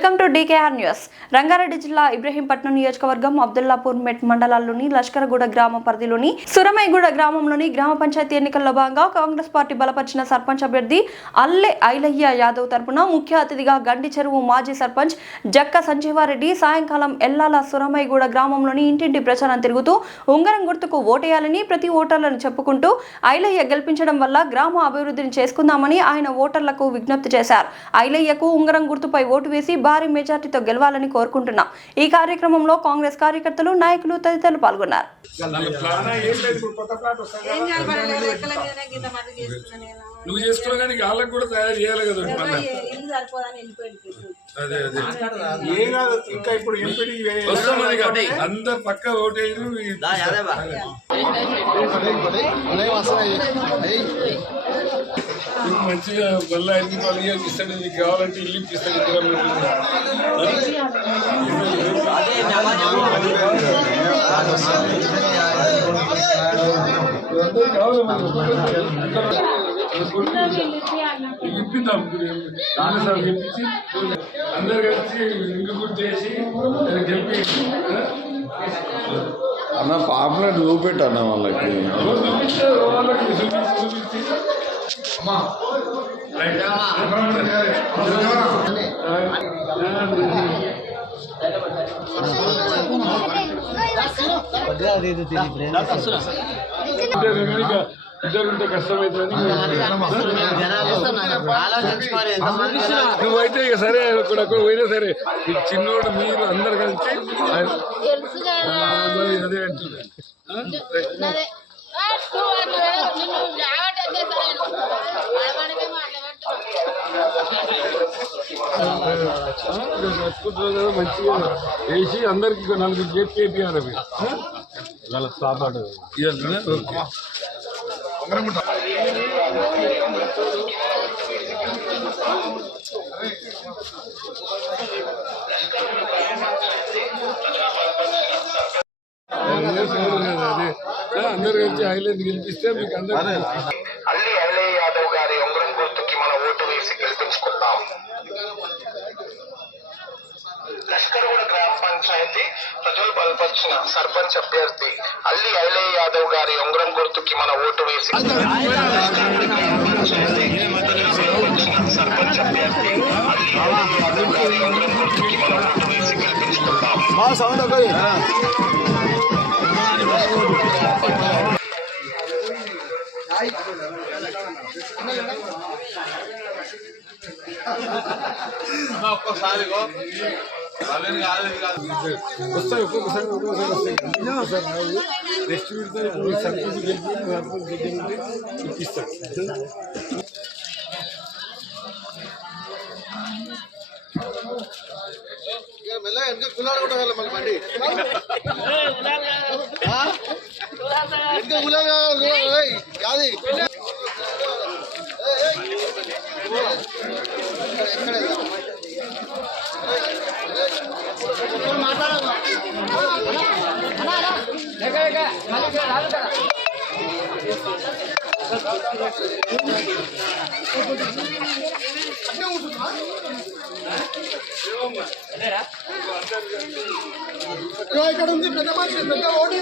Welcome to DKR news. Rangareddy జిల్లా ఇబ్రహీంపట్నం నియోజకవర్గం అబ్దుల్లాపూర్ మెట్ మండలాల్లోని లష్కరగూడ గ్రామ పరిధిలోని సురమైగూడ గ్రామంలోని గ్రామ పంచాయతీ ఎన్నికల్లో భాగంగా కాంగ్రెస్ పార్టీ బలపరిచిన సర్పంచ్ అభ్యర్థి అల్లె ఐలయ్య యాదవ్ తరపున ముఖ్య అతిథిగా గండి చెరువు మాజీ సర్పంచ్ జక్క సంజీవారెడ్డి సాయంకాలం ఎల్లాల సురమైగూడ గ్రామంలోని ఇంటింటి ప్రచారం తిరుగుతూ ఉంగరం గుర్తుకు ఓటేయాలని ప్రతి ఓటర్లను చెప్పుకుంటూ ఐలయ్య గెలిపించడం వల్ల గ్రామ అభివృద్ధిని చేసుకుందామని ఆయన ఓటర్లకు విజ్ఞప్తి చేశారు. ఐలయ్యకు ఉంగరం గుర్తుపై ఓటు వేసి భారీ మెజార్టీతో గెలవాలని కోరుకుంటున్నాం ఈ కార్యక్రమంలో కాంగ్రెస్ కార్యకర్తలు నాయకులు తదితరులు పాల్గొన్నారు నువ్వు చేసుకున్నా కానీ వాళ్ళకి కూడా తయారు చేయాలి కదా అదే అదే ఇంకా ఇప్పుడు. అందరు పక్క ఓటేరు మంచిగా మళ్ళీ అన్ని పనులు ఇస్తాడు నీకు కావాలంటే ఇల్లు ఇప్పిస్తాడు. ఇప్పిద్దాం. అందరూ ఇప్పించి అందరు కలిసి ఇంక గుర్తు చేసి గెలిపి అన్న పాపలెట్ వాళ్ళకి. చూపిస్తే వాళ్ళకి చూపించి చూపించి. అమ్మా రైట్. ఇద్దరు కనుక ఇద్దరు ఉంటే కష్టమవుతుంది నువ్వైతే ఇక సరే అక్కడ పోయినా సరే ఈ చిన్నోడు మీరు అందరు కలిసి అదే అంటున్నా కట్టుకుంటున్నారు కదా మంచిగా వేసి అందరికి నలుగురు చేతి చేపియాలి అవి వాళ్ళ ఆ, అందరు కలిసి ఐలాండ్ గెలిపిస్తే మీకు అందరు ప్రజలు బలపరిచిన సర్పంచ్ అభ్యర్థి అల్లి ఎల్లయ్య యాదవ్ గారి ఉంగరం గుర్తుకి మన ఓటు వేసి సర్పంచ్ అభ్యర్థి అల్లి ఎల్లయ్య యాదవ్ గారి ఉంగరం గుర్తుకి మన ఓటు వేసి వస్తాయి ఒక్కొక్కసారి ఒక్కొక్కసారి వస్తాయి ఒక్కొక్కసారి రావు నెక్స్ట్ వీక్ మీ సర్పంచ్ గెలిపి మీ సర్పంచ్ దగ్గర ఉంటే ఇప్పిస్తాను ఇప్పుడు ఆయన గెలిపియండి మీకు అన్ని పక్కా ఉండి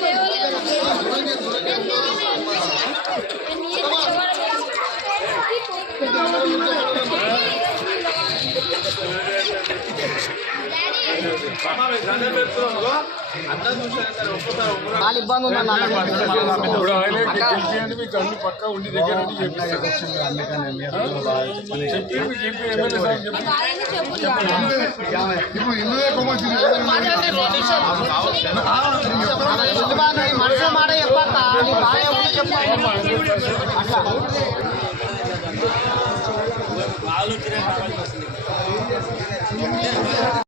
దగ్గర ఉండి చేపిస్తాను చెప్పి మీకు చెప్పి ఎమ్మెల్యే సార్ చెప్పి మనసు మాట చెప్పాక నీ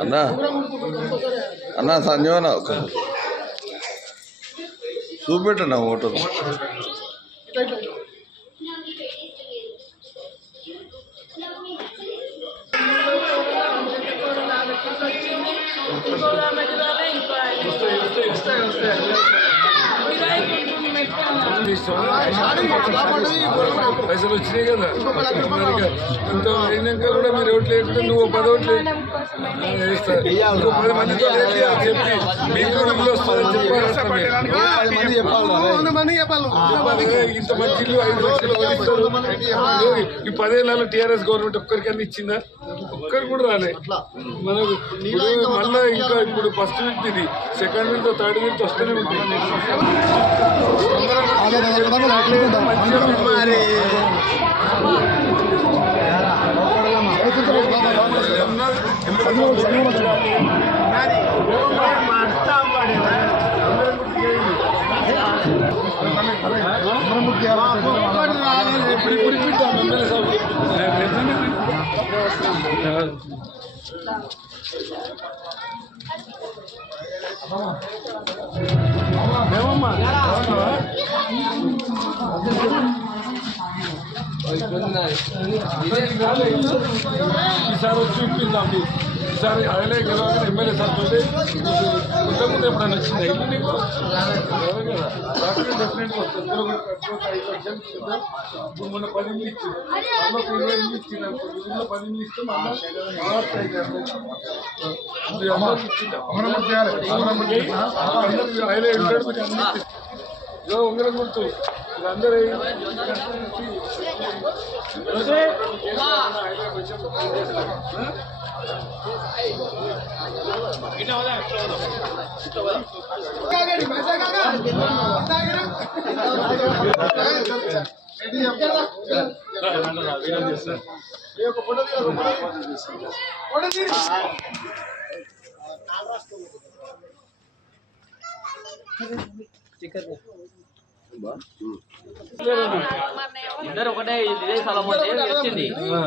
అన్నా అన్నా సంజీవన చూపెట్టన్నా ఓటర్ పైసలు వచ్చినాయి కదా. మరి ఇంత అయినాక కూడా మీరు ఓట్లు వేయకుండా నువ్వు పది ఓట్లు ఇంకో పది మందితో చెప్పి మీకు ఇల్లు వస్తుందని చెప్పాలి ఇంత మంచి ఇల్లు ఐదు లక్షలు ఈ పదేళ్ళలో టీఆర్ఎస్ గవర్నమెంట్ ఒక్కరికన్నా ఇచ్చిందా? ఒక్కరు కూడా రాలే. మనకు మళ్ళా ఇంకా ఇప్పుడు ఫస్ట్ వీక్ ఇది. సెకండ్ వీక్ థర్డ్ వీక్ వస్తూనే ఉంటుంది ఇప్పుడు ఇప్పుడు ఏమమ్మా ఈసారి వచ్చి ఇప్పిందాం ఈసారి అదే గెలవగానే ఎమ్మెల్యే సార్ తోటి ఇంతకుముందు ఎప్పుడైనా వచ్చిందా ఇల్లు నీకు? definitely వస్తుంది. ఇప్పుడు మొన్న పది ఇల్లు ఇచ్చింది ఇరవై ఇల్లు ఇచ్చింది పది ఇల్లు ఇస్తే మళ్ళీ ఇచ్చిందా? అందరికీ ఆయన ఉంటాడు మీకు అందరికీ ఇదో ఉంగరం గుర్తు. Chicken. ఇద్దరు ఒకటే ఇదే వచ్చింది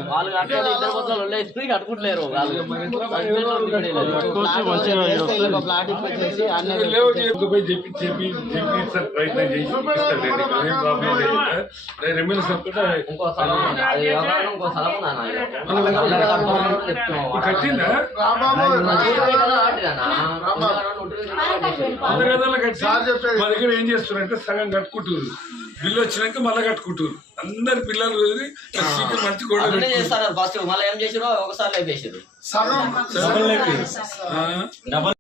వాళ్ళు కట్టుకుంటే ఇద్దరు మొత్తం వదిలేసి కట్టుకుంటలేరు వాళ్ళు ప్లాట్ అన్ని చెప్పి చెప్పి చెప్పి ప్రయత్నం చేసి. ఏం ఇంకో స్థలం ఇంకో స్థలం కట్టిందా అందరు కట్టి దగ్గర చేస్తున్నారంటే సగం కట్టుకుంటారు బిల్లు వచ్చినాక మళ్ళీ కట్టుకుంటారు అందరి పిల్లలు మంచి కూడా అట్లనే చేస్తారు ఫస్ట్ మళ్ళీ ఏం చేసారో ఒకసారి లేపేసారు డబల్